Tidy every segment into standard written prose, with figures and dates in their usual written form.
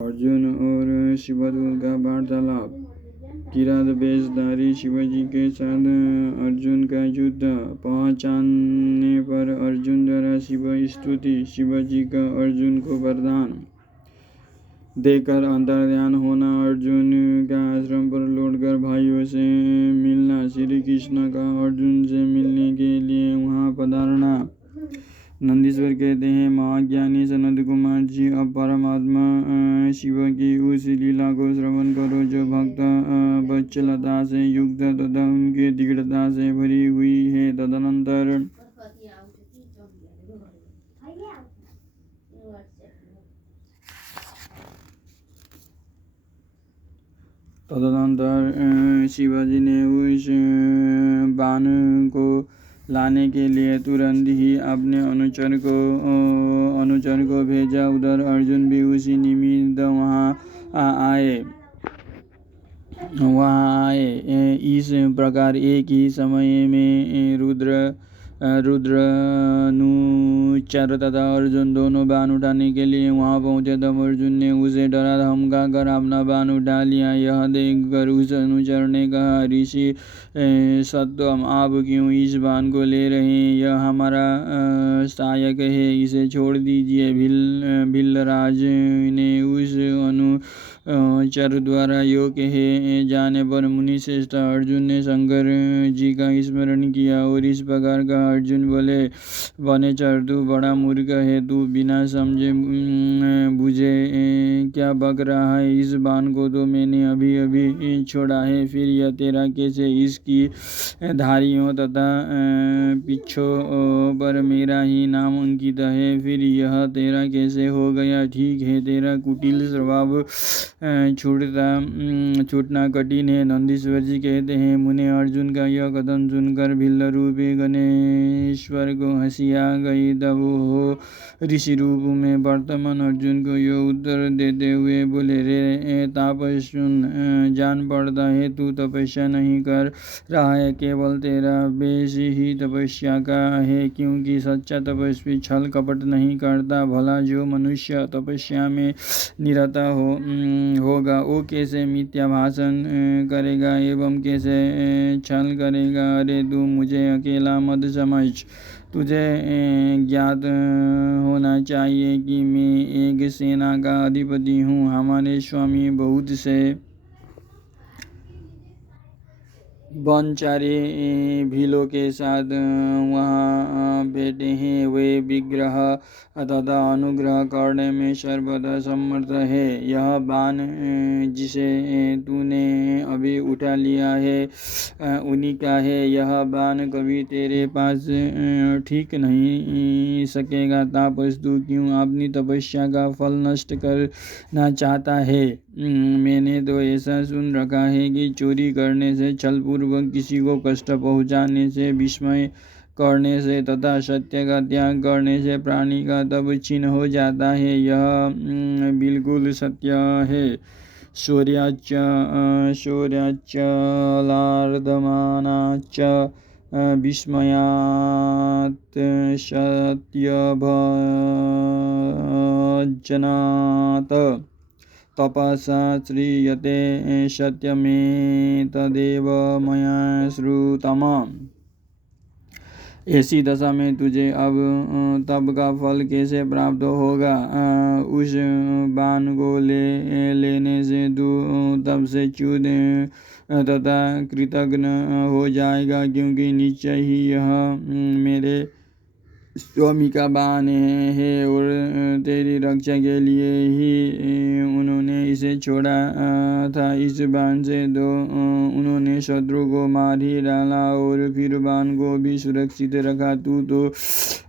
अर्जुन और शिवदूत का वार्तालाप। किरात वेशधारी शिवजी के साथ अर्जुन का युद्ध। पहचानने पर अर्जुन द्वारा शिव स्तुति। शिवजी का अर्जुन को वरदान देकर अंतर्ध्यान होना। अर्जुन का आश्रम पर लौटकर भाइयों से मिलना। श्री कृष्ण का अर्जुन से मिलने के लिए वहां पधारना। नंदीश्वर कहते हैं, महाज्ञानी सनत कुमार जी, अब परमात्मा शिव की उस लीला को श्रवण करो जो भक्त वत्सलता से युक्त तथा उनके दृढ़ता से भरी हुई है। तदनंतर शिवाजी ने उस बाण को लाने के लिए तुरंत ही अपने अनुचर को भेजा। उधर अर्जुन भी उसी निमित्त वहां आए। इस प्रकार एक ही समय में रुद्रनुचर तथा अर्जुन दोनों बाण उठाने के लिए वहां पहुंचे। तब अर्जुन ने उसे डरा धमका कर अपना बाण उठा लिया। यह देखकर उस अनुचर ने कहा, ऋषि सत्वम, आप क्यों इस बाण को ले रहे हैं? यह हमारा सहायक है, इसे छोड़ दीजिए। भिल्लराज ने उस अनुचर द्वारा यो कहे जाने पर मुनि श्रेष्ठ अर्जुन ने शंकर जी का स्मरण किया और इस प्रकार कहा। अर्जुन बोले, वनेचर, तू बड़ा मूर्ख है, तू बिना समझे बुझे क्या बक रहा है? इस बाण को तो मैंने अभी अभी छोड़ा है, फिर यह तेरा कैसे? इसकी धारियों तथा पिछों पर मेरा ही नाम अंकित है, फिर यह तेरा कैसे हो गया? ठीक है, तेरा कुटिल स्वभाव छूटना कठिन है। नंदीश्वर जी कहते हैं, मुने अर्जुन का यह कथन सुनकर भिल्ल रूपी गणेश्वर को हंसी आ गई। तब वो ऋषि रूप में वर्तमान अर्जुन को यह उत्तर देते हुए बोले, रे तापस, सुन, जान पड़ता है तू तपस्या नहीं कर रहा है, केवल तेरा वेश ही तपस्या का है, क्योंकि सच्चा तपस्वी छल कपट नहीं करता। भला जो मनुष्य तपस्या में निरता होगा वो कैसे मिथ्या भाषण करेगा एवं कैसे छल करेगा? अरे तू मुझे अकेला मत समझ, तुझे ज्ञात होना चाहिए कि मैं एक सेना का अधिपति हूँ। हमारे स्वामी बहुत से वनचारी भीलों के साथ वहाँ बैठे हैं। वे विग्रह तथा अनुग्रह करने में सर्वदा समर्थ है। यह बाण जिसे तूने अभी उठा लिया है उन्हीं का है। यह बाण कभी तेरे पास ठीक नहीं सकेगा। तापस, तू क्यों अपनी तपस्या का फल नष्ट करना चाहता है? मैंने तो ऐसा सुन रखा है कि चोरी करने से, छलपूर्वक किसी को कष्ट पहुँचाने से, विस्मय करने से तथा सत्य का त्याग करने से प्राणी का तब क्षीण हो जाता है। यह बिल्कुल सत्य है। शौर्याच्च लार्धमानाच्च विस्मयात् सत्यभजनात् तपसा श्रीयते सत्यमेतदेव मया श्रुतम्। ऐसी दशा में तुझे अब तप का फल कैसे प्राप्त होगा? उस बाण को लेने से तू तप से च्युत तथा कृतघ्न हो जाएगा, क्योंकि निश्चय ही यह मेरे स्वामी का बाण है और तेरी रक्षा के लिए ही उन्होंने इसे छोड़ा था। इस बाण से तो उन्होंने शत्रु को मार ही डाला और फिर बाण को भी सुरक्षित रखा। तू तो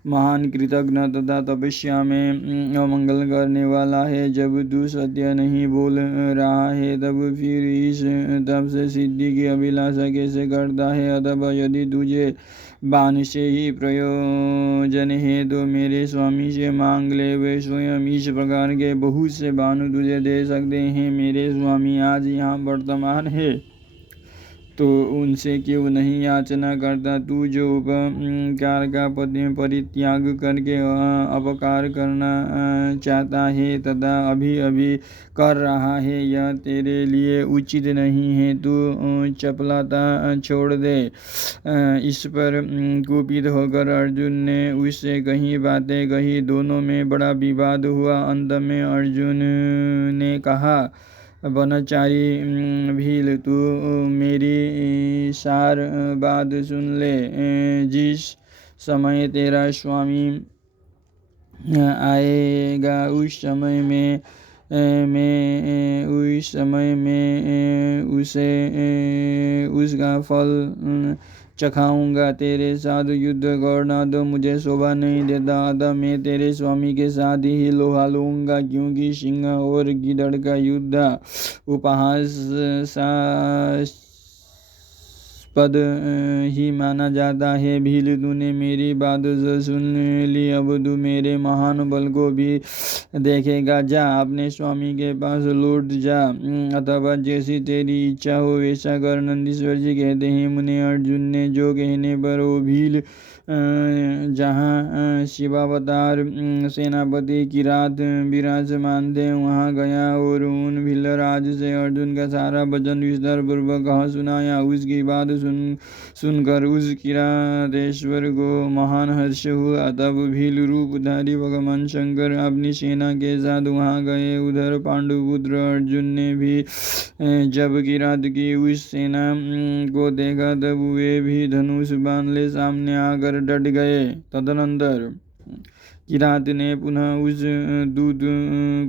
महान कृतघ्न तथा तपस्या में अमंगल करने वाला है। जब तू सत्य नहीं बोल रहा है तब फिर इस तप से सिद्धि की अभिलाषा कैसे करता है? अथवा यदि तुझे बाण से ही प्रयोजन है तो मेरे स्वामी से मांग ले, वे स्वयं इस प्रकार के बहुत से बाण तुझे दे सकते हैं। मेरे स्वामी आज यहाँ वर्तमान है। तो उनसे क्यों नहीं याचना करता? तू जो उपकार का परित्याग करके अपकार करना चाहता है तथा अभी अभी कर रहा है, यह तेरे लिए उचित नहीं है। तू चपलता छोड़ दे। इस पर कुपित होकर अर्जुन ने उससे कई बातें कही। दोनों में बड़ा विवाद हुआ। अंत में अर्जुन ने कहा, वनचारी भील, तू मेरी सार बात सुन ले। जिस समय तेरा स्वामी आएगा उस समय में उसे उसका फल चखाऊंगा। तेरे साथ युद्ध करना तो मुझे शोभा नहीं देता, अतः मैं तेरे स्वामी के साथ ही लोहा लूंगा, क्योंकि सिंह और गिदड़ का युद्ध उपहासास्पद ही माना जाता है। भील, तूने मेरी बात सुन ली, अब तू मेरे महान बल को भी देखेगा। जा, अपने स्वामी के पास लौट जा, अथवा जैसी तेरी इच्छा हो वैसा कर। नंदीश्वर जी कहते हैं, मुने अर्जुन ने जो कहने पर वो भील जहाँ शिवावतार सेनापति किरात विराजमान थे वहाँ गया और उन भीलराज से अर्जुन का सारा वचन विस्तार पूर्वक कहा सुनाया। उसकी बात सुनकर उस किरातेश्वर को महान हर्ष हुआ। तब भील रूपधारी भगवान शंकर अपनी सेना के साथ वहाँ गए। उधर पांडुपुत्र अर्जुन ने भी जब किरात की उस सेना को देखा तब वे भी धनुष बाण ले सामने आकर डट गए। तदनंतर किरात ने पुनः उस दूत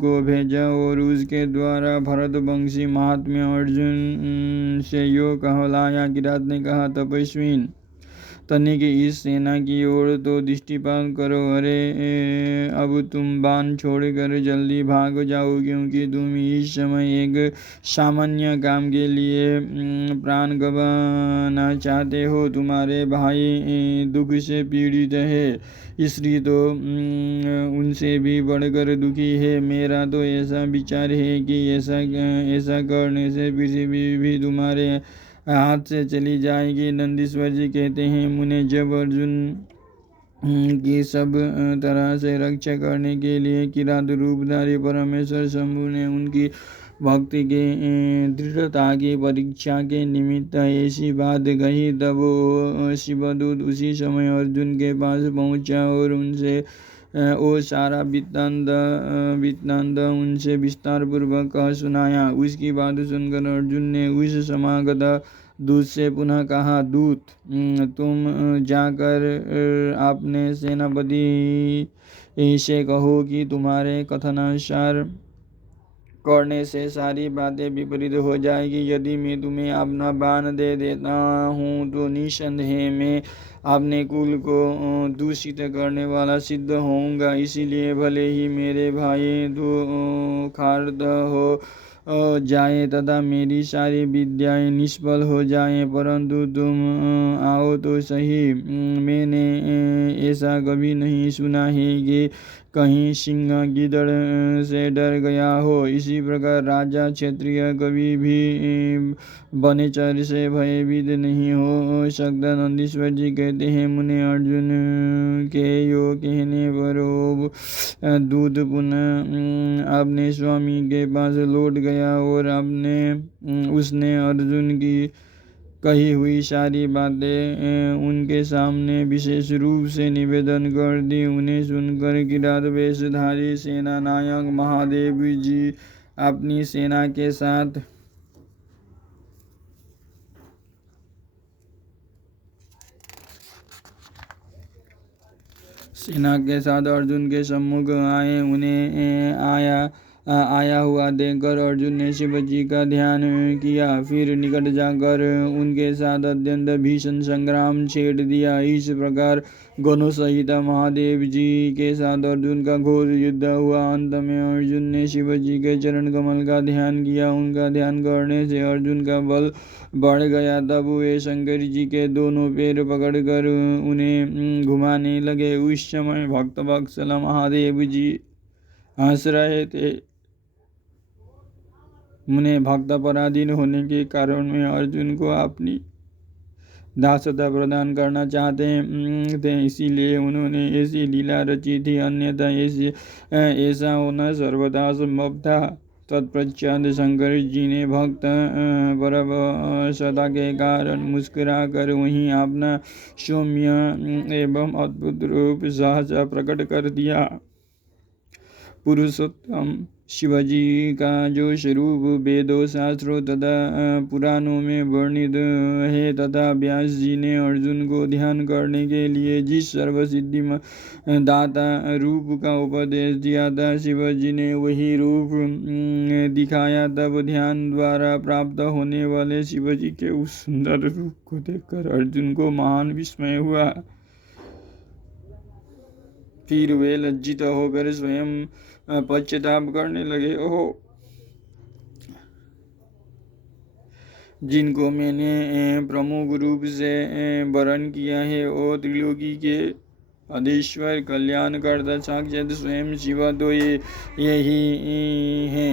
को भेजा और उसके द्वारा भरतवंशी महात्म्य अर्जुन से यो कहलाया। किरात ने कहा, तपस्विन, तनिक इस सेना की ओर तो दृष्टिपात करो। अरे अब तुम बाण छोड़कर जल्दी भाग जाओ, क्योंकि तुम इस समय एक सामान्य काम के लिए प्राण गंवाना चाहते हो। तुम्हारे भाई दुख से पीड़ित है, इसलिए तो उनसे भी बढ़कर दुखी है। मेरा तो ऐसा विचार है कि ऐसा करने से पृथ्वी भी तुम्हारे हाथ से चली जाएगी। नंदीश्वर जी कहते हैं, मुने जब अर्जुन की सब तरह से रक्षा करने के लिए किरात रूपधारी परमेश्वर शंभु ने उनकी भक्ति के दृढ़ता की परीक्षा के निमित्त ऐसी बात कही, तब वो शिवदूत उसी समय अर्जुन के पास पहुंचा और उनसे वो सारा वृत्तांत उनसे विस्तार पूर्वक कह सुनाया। उसकी बात सुनकर अर्जुन ने उस समागत दूत से पुनः कहा, दूत, तुम जाकर अपने सेनापति से कहो कि तुम्हारे कथनानुसार करने से सारी बातें विपरीत हो जाएगी। यदि मैं तुम्हें अपना बाण दे देता हूँ तो निसंदेह मैं अपने कुल को दूषित करने वाला सिद्ध होऊंगा। इसीलिए भले ही मेरे भाई तो खार्द हो जाए तथा मेरी सारी विद्याएं निष्फल हो जाएं, परंतु तुम आओ तो सही। मैंने ऐसा कभी नहीं सुना है कि कहीं सिंह गिदड़ से डर गया हो। इसी प्रकार राजा क्षत्रिय कभी भी वनचर से भयभीत नहीं हो सकता। नंदीश्वर जी कहते हैं, मुने अर्जुन के यो कहने पर वो दूत पुनः अपने स्वामी के पास लौट गया और उसने अर्जुन की कही हुई सारी बातें उनके सामने विशेष रूप से निवेदन कर दी। उन्हें सुनकर किरात वेशधारी सेना नायक महादेव जी अपनी सेना के साथ अर्जुन के सम्मुख आए। उन्हें आया हुआ देखकर अर्जुन ने शिव जी का ध्यान किया, फिर निकट जाकर उनके साथ अत्यंत भीषण संग्राम छेड़ दिया। इस प्रकार गणों सहित महादेव जी के साथ अर्जुन का घोर युद्ध हुआ। अंत में अर्जुन ने शिव जी के चरण कमल का ध्यान किया। उनका ध्यान करने से अर्जुन का बल बढ़ गया। तब वे शंकर जी के दोनों पैर पकड़कर उन्हें घुमाने लगे। उस समय भक्तवत्सल महादेव जी हंस रहे थे। मुने भक्त पराधीन होने के कारण मैं अर्जुन को अपनी दासता प्रदान करना चाहते थे, इसीलिए उन्होंने ऐसी लीला रची थी, अन्यथा ऐसा होना सर्वथा असंभव था। तत्पश्चात शंकर जी ने भक्त परवशता के कारण मुस्कुरा कर वहीं अपना सौम्य एवं अद्भुत रूप सहसा प्रकट कर दिया। पुरुषोत्तम शिवजी का जो स्वरूप वेदों, शास्त्रों तथा पुराणों में वर्णित है तथा व्यास जी ने अर्जुन को ध्यान करने के लिए जिस सर्वसिद्धि दाता रूप का उपदेश दिया था, शिवजी ने वही रूप दिखाया। तब ध्यान द्वारा प्राप्त होने वाले शिवजी के उस सुंदर रूप को देखकर अर्जुन को महान विस्मय हुआ। फिर वे लज्जित होकर स्वयं पश्चाताप करने लगे। ओहो, जिनको मैंने प्रमुख रूप से वरण किया है, वो त्रिलोकी के अधीश्वर कल्याणकर्ता साक्षात स्वयं शिव तो यही है।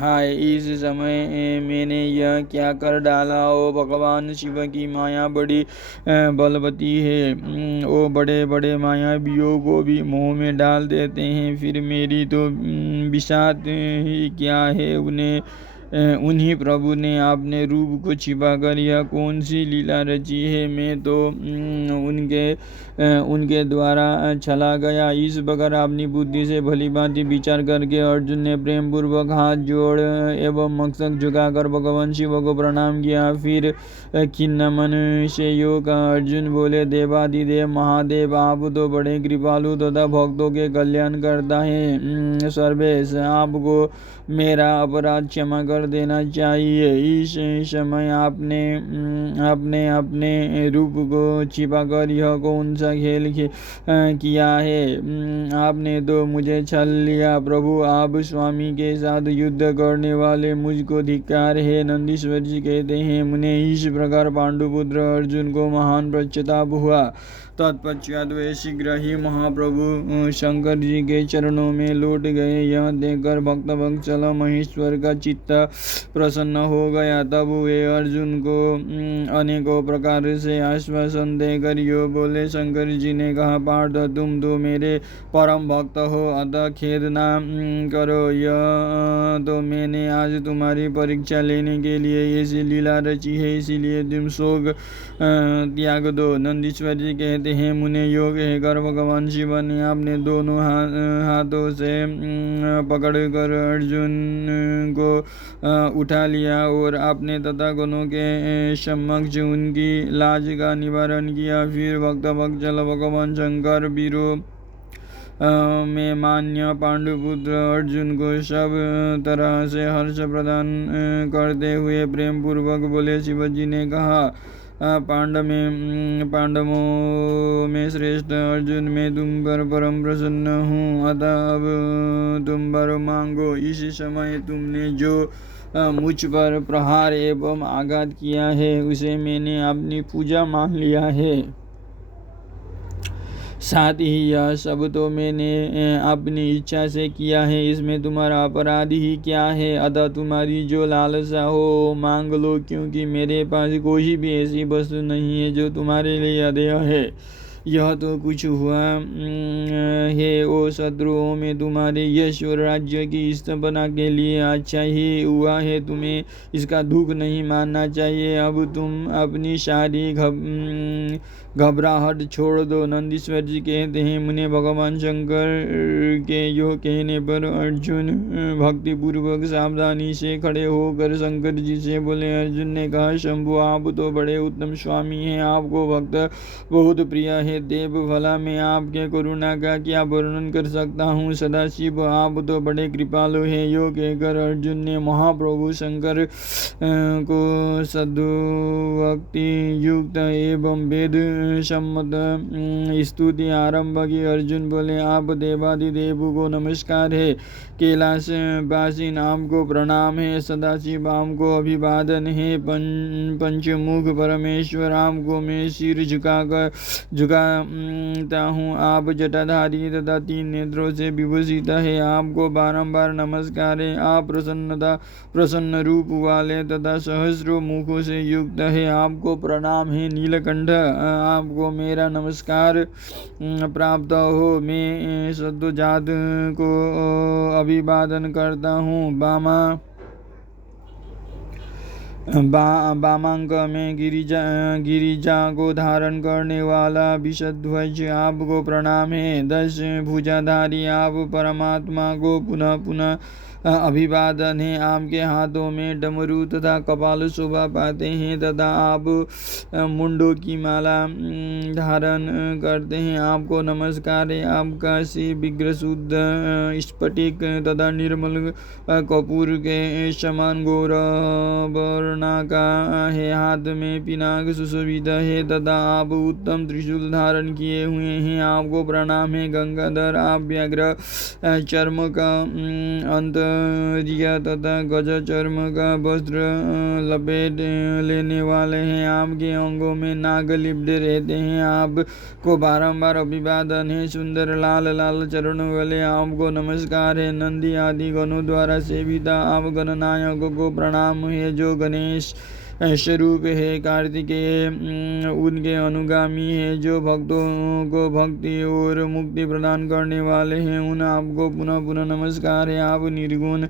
हाय, इस समय मैंने यह क्या कर डाला। ओ भगवान, शिव की माया बड़ी बलवती है। वो बड़े बड़े मायावियों को भी मोह में डाल देते हैं। फिर मेरी तो विषाद ही क्या है। उन्हीं प्रभु ने अपने रूप को छिपाकर यह कौन सी लीला रची है। मैं तो उनके द्वारा चला गया। इस प्रकार अपनी बुद्धि से भली भांति विचार करके अर्जुन ने प्रेम पूर्वक हाथ जोड़ एवं मस्तक झुकाकर भगवान शिव को प्रणाम किया। फिर खिन्न मन से योग अर्जुन बोले, देवादिदेव महादेव, आप तो बड़े कृपालु तथा भक्तों के कल्याण करता है। सर्वेश, आपको मेरा अपराध क्षमा कर देना चाहिए। इस समय आपने अपने रूप को छिपाकर यह कौन सा खेल किया है। आपने तो मुझे छल लिया। प्रभु, आप स्वामी के साथ युद्ध करने वाले मुझको धिक्कार है। नंदीश्वर जी कहते हैं, मुने इस प्रकार पांडुपुत्र अर्जुन को महान पश्चाताप हुआ। तत्पश्चात वे शीघ्र ही महाप्रभु शंकर जी के चरणों में लौट गए। यह देखकर भक्त वत्सल महेश्वर का चित्त प्रसन्न हो गया। तब वे अर्जुन को अनेकों प्रकार से आश्वासन देकर यो बोले। शंकर जी ने कहा, पार्थ, तुम तो मेरे परम भक्त हो, अतः खेद ना करो। यह तो मैंने आज तुम्हारी परीक्षा लेने के लिए ऐसी लीला रची है, इसीलिए तुम शोक त्याग दो। नंदीश्वर जी कहते हैं, मुने योग कहकर भगवान शिव ने अपने दोनों हाथों से पकड़कर अर्जुन को उठा लिया और अपने तथा गणों के समक्ष उनकी लाज का निवारण किया। फिर भक्त वत्सल भगवान शंकर वीरों में मान्य पांडुपुत्र अर्जुन को सब तरह से हर्ष प्रदान करते हुए प्रेम पूर्वक बोले। शिवजी ने कहा, पांडवों में श्रेष्ठ अर्जुन, मैं तुम पर परम प्रसन्न हूँ। अतः अब तुम वर मांगो। इस समय तुमने जो मुझ पर प्रहार एवं आघात किया है, उसे मैंने अपनी पूजा मान लिया है। साथ ही यह सब तो मैंने अपनी इच्छा से किया है, इसमें तुम्हारा अपराध ही क्या है। अतः तुम्हारी जो लालसा हो मांग लो, क्योंकि मेरे पास कोई भी ऐसी वस्तु नहीं है जो तुम्हारे लिए अदेय है। यह तो कुछ हुआ है ओ शत्रुओं में तुम्हारे यश और राज्य की स्थापना के लिए अच्छा ही हुआ है। तुम्हें इसका दुख नहीं मानना चाहिए। अब तुम अपनी सारी घबराहट छोड़ दो। नंदीश्वर जी कहते हैं, मुने भगवान शंकर के यो कहने पर अर्जुन भक्ति पूर्वक सावधानी से खड़े होकर शंकर जी से बोले। अर्जुन ने कहा, शंभु, आप तो बड़े उत्तम स्वामी हैं, आपको भक्त बहुत प्रिय है। देव, भला मैं आपके करुणा का क्या वर्णन कर सकता हूँ। सदाशिव, आप तो बड़े कृपालु हैं। यो कहकर अर्जुन ने महाप्रभु शंकर को सद्भक्ति युक्त एवं वेद सम्मत स्तुति आरंभ की। अर्जुन बोले, आप देवादिदेव को नमस्कार है। कैलाश वासी नाम को प्रणाम है। सदाशिव आम को अभिवादन है। पंचमुख परमेश्वर आम को मैं सिर झुका दिखाता हूँ। आप जटाधारी तथा 3 नेत्रों से विभूषित है, आपको बारंबार नमस्कार है। आप प्रसन्न रूप वाले तथा सहस्रों मुखों से युक्त है, आपको प्रणाम है। नीलकंठ, आपको मेरा नमस्कार प्राप्त हो। मैं सद्योजात को अभिवादन करता हूँ। वामांक में गिरिजा को धारण करने वाला विषध्वज, आपको प्रणाम है। 10 भुजाधारी, आप परमात्मा को पुनः पुनः अभिवादन है। आपके हाथों में डमरू तथा कपाल शोभा पाते हैं तथा आप मुंडों की माला धारण करते हैं, आपको नमस्कार है। आपका सिर विग्रह शुद्ध स्फटिक तथा निर्मल कपूर के समान गौरवर्ण का है, हाथ में पिनाक सुशोभित है तथा आप उत्तम त्रिशूल धारण किए हुए हैं, आपको प्रणाम है। गंगाधर, आप व्याघ्र चर्म का अंतरिया तथा गज चर्म का वस्त्र लपेट लेने वाले हैं, आपके अंगों में नाग लिप्त रहते हैं, आपको बारंबार अभिवादन है। सुंदर लाल लाल चरणों वाले, आपको नमस्कार है। नंदी आदि गणों द्वारा सेविता, आप गणनायक को प्रणाम है। जो गणेश स्वरूप है, कार्तिकेय उनके अनुगामी है, जो भक्तों को भक्ति और मुक्ति प्रदान करने वाले हैं, उन आपको पुनः पुनः नमस्कार है। आप निर्गुण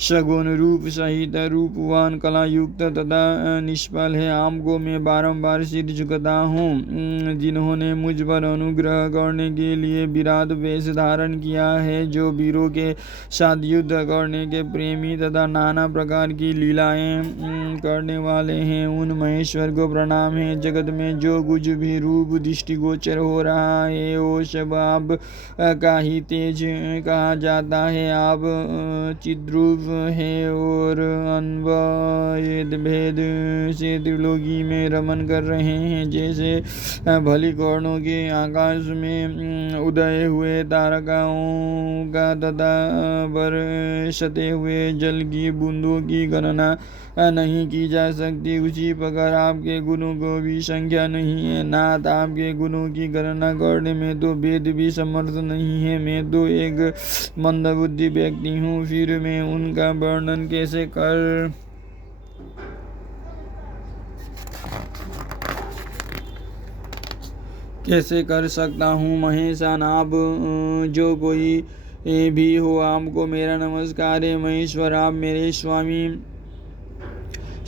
सगुण रूप सहित रूपवान कला युक्त तथा निष्फल है, आपको मैं बारंबार सिर झुकता हूँ। जिन्होंने मुझ पर अनुग्रह करने के लिए विराट वेश धारण किया है, जो वीरों के साथ युद्ध करने के प्रेमी तथा नाना प्रकार की लीलाएं करने वाले हैं, उन महेश्वर को प्रणाम है। जगत में जो कुछ भी रूप दृष्टिगोचर हो रहा है, वो सब आप का ही तेज कहा जाता है। आप चिद्रूप है और अनवयद भेद से त्रिलोकी में रमन कर रहे हैं, जैसे भली कर्णों के आकाश में उदय हुए तारकाओं का तथा बरसते हुए जल की बूंदों की गणना नहीं की जा सकती, उसी प्रकार आपके गुणों को भी संख्या नहीं है। नाथ, आपके गुणों की गणना करने में तो वेद भी समर्थ नहीं है। मैं तो एक मंदबुद्धि व्यक्ति हूँ, फिर मैं उनका वर्णन कैसे कर सकता हूँ। महेशान, आप जो कोई भी हो, आपको मेरा नमस्कार है। महेश्वर, आप मेरे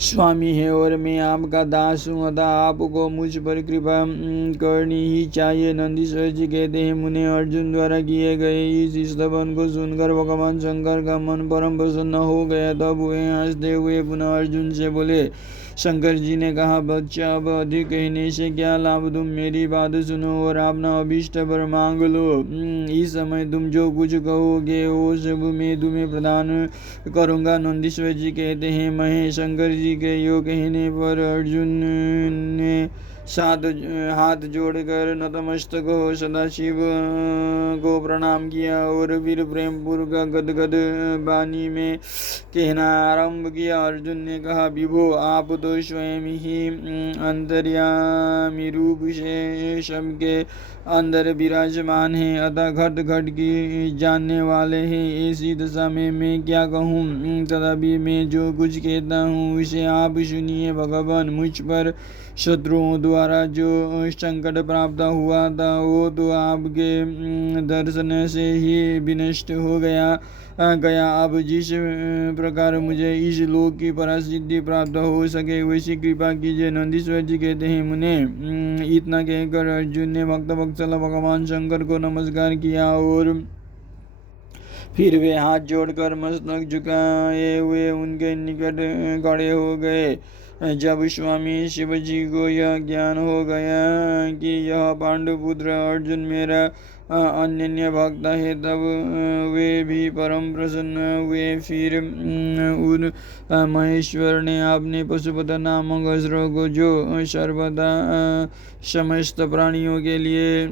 स्वामी है और मैं आपका दास हूँ, अतः आपको मुझ पर कृपा करनी ही चाहिए। नंदीश्वर जी कहते हैं, मुने अर्जुन द्वारा किए गए इस स्तवन को सुनकर भगवान शंकर का मन परम प्रसन्न हो गया। तब वे हंसते हुए पुनः अर्जुन से बोले। शंकर जी ने कहा, बच्चा, अब अधिक कहने से क्या लाभ, तुम मेरी बात सुनो और अपना अभीष्ट पर मांग लो। इस समय तुम जो कुछ कहोगे वो सब मैं तुम्हें प्रदान करूँगा। नंदीश्वर जी कहते हैं, महेश, शंकर जी के यो कहने पर अर्जुन ने हाथ जोड़कर नतमस्तक हो सदाशिव को प्रणाम किया और फिर प्रेम पूर्वक गदगद वाणी में कहना आरंभ किया। अर्जुन ने कहा, विभो, आप तो स्वयं ही अंतर्यामी रूप से सबके अंदर विराजमान हैं, अतः घट घट की जानने वाले हैं। ऐसी दशा में मैं क्या कहूँ, तथापि मैं जो कुछ कहता हूँ उसे आप सुनिए। भगवान, मुझ पर शत्रुओं द्वारा जो संकट प्राप्त हुआ था वो तो आपके दर्शन से ही विनष्ट हो गया। अब जिस प्रकार मुझे इस लोक की परासिद्धि प्राप्त हो सके वैसी कृपा कीजिए। नंदीश्वर जी कहते हैं, मुने, इतना कहकर अर्जुन ने भक्त वत्सल भगवान शंकर को नमस्कार किया और फिर वे हाथ जोड़कर मस्तक झुकाए हुए उनके निकट खड़े हो गए। जब स्वामी शिवजी को यह ज्ञान हो गया कि यह पांडुपुत्र अर्जुन मेरा अनन्य भक्त है, तब वे भी परम प्रसन्न हुए। फिर उन महेश्वर ने अपने पशुपत नामक अस्त्र को, जो सर्वदा समस्त प्राणियों के लिए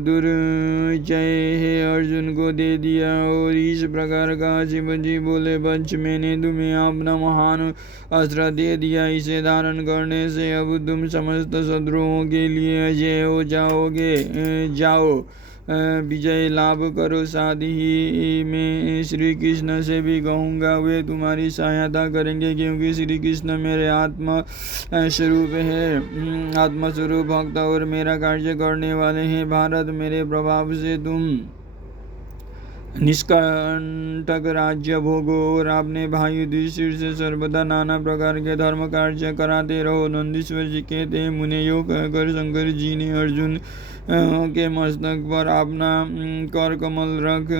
दुर्जय है, अर्जुन को दे दिया और इस प्रकार कहा, शिवजी बोले, बच्च, मैंने तुम्हें अपना महान अस्त्र दे दिया। इसे धारण करने से अब तुम समस्त शत्रुओं के लिए अजय हो जाओगे। जाओ, विजय लाभ करो। साथ ही मैं श्री कृष्ण से भी कहूँगा, वे तुम्हारी सहायता करेंगे, क्योंकि श्री कृष्ण मेरे आत्मा स्वरूप है, आत्मस्वरूप भक्त और मेरा कार्य करने वाले हैं। भारत, मेरे प्रभाव से तुम निष्कंटक राज्य भोगो और अपने भाई युधिष्ठिर से सर्वदा नाना प्रकार के धर्म कार्य कराते रहो। नंदीश्वर जी कहते हैं, मुने यो कहकर शंकर जी ने अर्जुन के मस्तक पर अपना कर कमल रख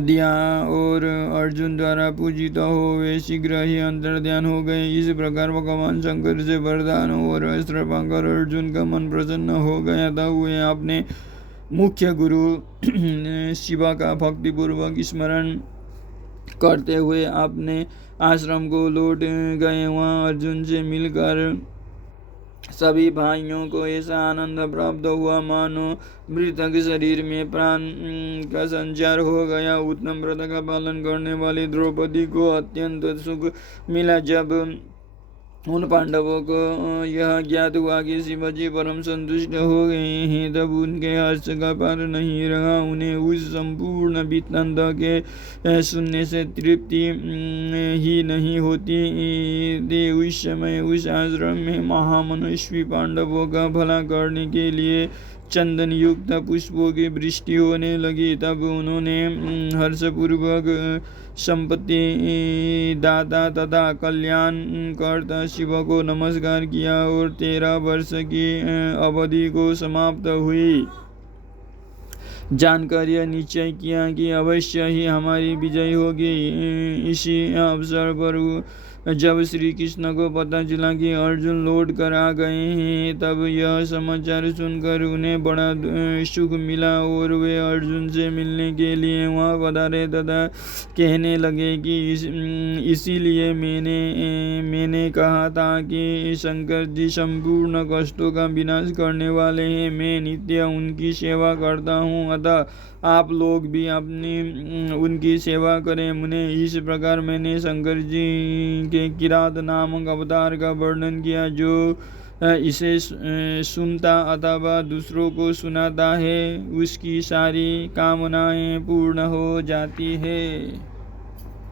दिया और अर्जुन द्वारा पूजित हो वे शीघ्र ही अंतर्ध्यान हो गए। इस प्रकार भगवान शंकर से वरदान और अस्त्र पाकर अर्जुन का मन प्रसन्न हो गया था। वे अपने मुख्य गुरु शिवा का भक्तिपूर्वक स्मरण करते हुए अपने आश्रम को लौट गए। वहाँ अर्जुन से मिलकर सभी भाइयों को ऐसा आनंद प्राप्त हुआ मानो मृतक शरीर में प्राण का संचार हो गया। उत्तम व्रत का पालन करने वाली द्रौपदी को अत्यंत सुख मिला। जब उन पांडवों को यह ज्ञात हुआ कि शिवजी परम संतुष्ट हो गए हैं, तब उनके हर्ष का पार नहीं रहा। उन्हें उस संपूर्ण वृत्तांत के सुनने से तृप्ति ही नहीं होती थी। उस समय उस आश्रम में महामनस्वी पांडवों का भला करने के लिए चंदन युक्त पुष्पों की वृष्टि होने लगी। तब उन्होंने हर्षपूर्वक संपत्ति दाता तथा कल्याण कर्ता शिव को नमस्कार किया और 13 वर्ष की अवधि को समाप्त हुई जानकर यह निश्चय किया कि अवश्य ही हमारी विजय होगी। इसी अवसर पर जब श्री कृष्ण को पता चला कि अर्जुन लौट कर आ गए हैं, तब यह समाचार सुनकर उन्हें बड़ा सुख मिला और वे अर्जुन से मिलने के लिए वहाँ पधारे तथा कहने लगे कि इसीलिए मैंने कहा था कि शंकर जी संपूर्ण कष्टों का विनाश करने वाले हैं। मैं नित्य उनकी सेवा करता हूँ, अतः आप लोग भी अपनी उनकी सेवा करें। मुने, इस प्रकार मैंने शंकर जी के किरात नामक अवतार का वर्णन किया। जो इसे सुनता अथवा दूसरों को सुनाता है, उसकी सारी कामनाएं पूर्ण हो जाती है।